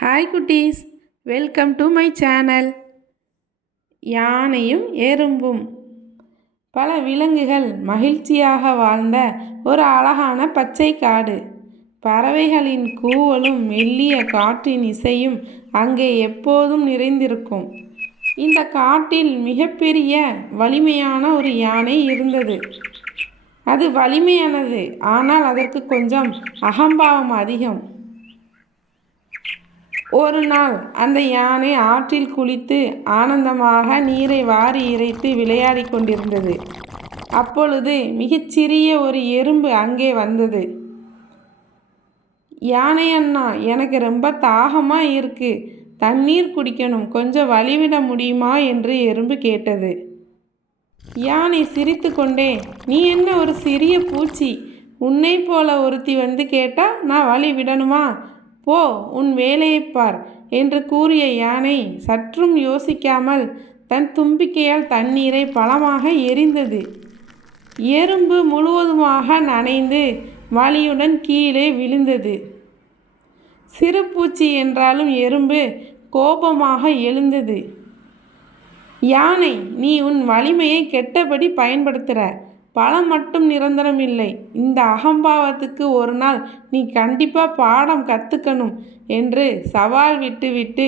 Hi குட்டீஸ், welcome to my channel. யானையும் எறும்பும். பல விலங்குகள் மகிழ்ச்சியாக வாழ்ந்த ஒரு அழகான பச்சை காடு. பறவைகளின் கூவலும் மெல்லிய காற்றின் இசையும் அங்கே எப்போதும் நிறைந்திருக்கும். இந்த காட்டில் மிகப்பெரிய வலிமையான ஒரு யானை இருந்தது. அது வலிமையானது, ஆனால் அதற்கு கொஞ்சம் அகம்பாவம் அதிகம். ஒரு நாள் அந்த யானை ஆற்றில் குளித்து ஆனந்தமாக நீரை வாரி இறைத்து விளையாடி கொண்டிருந்தது. அப்பொழுது மிகச்சிறிய ஒரு எறும்பு அங்கே வந்தது. யானை அண்ணா, எனக்கு ரொம்ப தாகமாக இருக்கு, தண்ணீர் குடிக்கணும், கொஞ்சம் வழிவிட முடியுமா என்று எறும்பு கேட்டது. யானை சிரித்து கொண்டே, நீ என்ன ஒரு சிறிய பூச்சி, உன்னை போல ஒருத்தி வந்து கேட்டா நான் வழி விடணுமா? போ, உன் வேலையைப் பார் என்று கூறிய யானை சற்றும் யோசிக்காமல் தன் தும்பிக்கையால் தண்ணீரை பலமாக எறிந்தது. எறும்பு முழுவதுமாக நனைந்து வலியுடன் கீழே விழுந்தது. சிறு பூச்சி என்றாலும் எறும்பு கோபமாக எழுந்தது. யானை, நீ உன் வலிமையை கெட்டபடி பயன்படுத்துகிற. பலம் மட்டும் நிரந்தரம் இல்லை. இந்த அகம்பாவத்துக்கு ஒரு நாள் நீ கண்டிப்பாக பாடம் கற்றுக்கணும் என்று சவால் விட்டுவிட்டு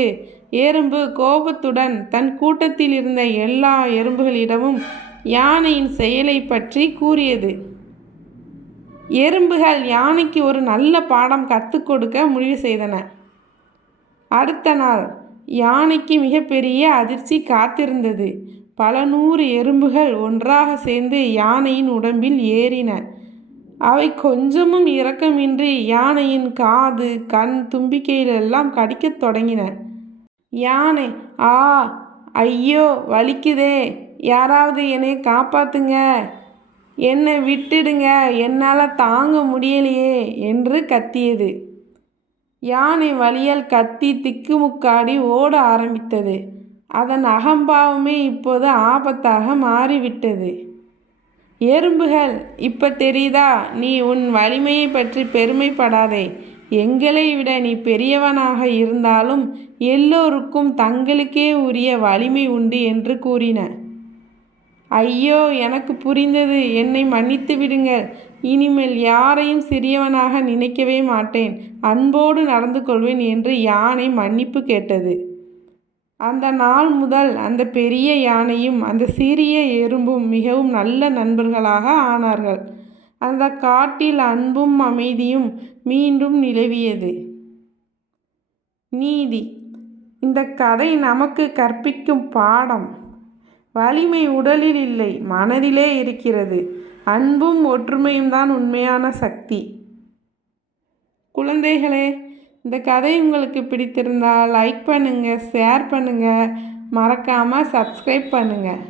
எறும்பு கோபத்துடன் தன் கூட்டத்தில் இருந்த எல்லா எறும்புகளிடமும் யானையின் செயலை பற்றி கூறியது. எறும்புகள் யானைக்கு ஒரு நல்ல பாடம் கற்றுக் கொடுக்க முடிவு செய்தன. அடுத்த நாள் யானைக்கு மிகப்பெரிய அதிர்ச்சி காத்திருந்தது. பல 100 எறும்புகள் ஒன்றாக சேர்ந்து யானையின் உடம்பில் ஏறின. அவை கொஞ்சமும் இரக்கமின்றி யானையின் காது, கண், தும்பிக்கையிலெல்லாம் கடிக்கத் தொடங்கின. யானை, ஆ, ஐயோ, வலிக்குதே, யாராவது என்னை காப்பாத்துங்க, என்னை விட்டுடுங்க, என்னால் தாங்க முடியலையே என்று கத்தியது. யானை வலியால் கத்தி திக்குமுக்காடி ஓட ஆரம்பித்தது. அதன் அகம்பாவமே இப்போது ஆபத்தாக மாறிவிட்டது. எறும்புகள், இப்ப தெரியுதா? நீ உன் வலிமையை பற்றி பெருமைப்படாதே. எங்களை விட நீ பெரியவனாக இருந்தாலும் எல்லோருக்கும் தங்களுக்கே உரிய வலிமை உண்டு என்று கூறின. ஐயோ, எனக்கு புரிந்தது, என்னை மன்னித்து விடுங்கள். இனிமேல் யாரையும் சிறியவனாக நினைக்கவே மாட்டேன், அன்போடு நடந்து கொள்வேன் என்று யானை மன்னிப்பு கேட்டது. அந்த நாள் முதல் அந்த பெரிய யானையும் அந்த சிறிய எறும்பும் மிகவும் நல்ல நண்பர்களாக ஆனார்கள். அந்த காட்டில் அன்பும் அமைதியும் மீண்டும் நிலவியது. நீதி. இந்த கதை நமக்கு கற்பிக்கும் பாடம்: வலிமை உடலில் இல்லை, மனதிலே இருக்கிறது. அன்பும் ஒற்றுமையும் தான் உண்மையான சக்தி. குழந்தைகளே, இந்த கதை உங்களுக்கு பிடித்திருந்தால் லைக் பண்ணுங்கள், ஷேர் பண்ணுங்கள், மறக்காமல் சப்ஸ்கிரைப் பண்ணுங்கள்.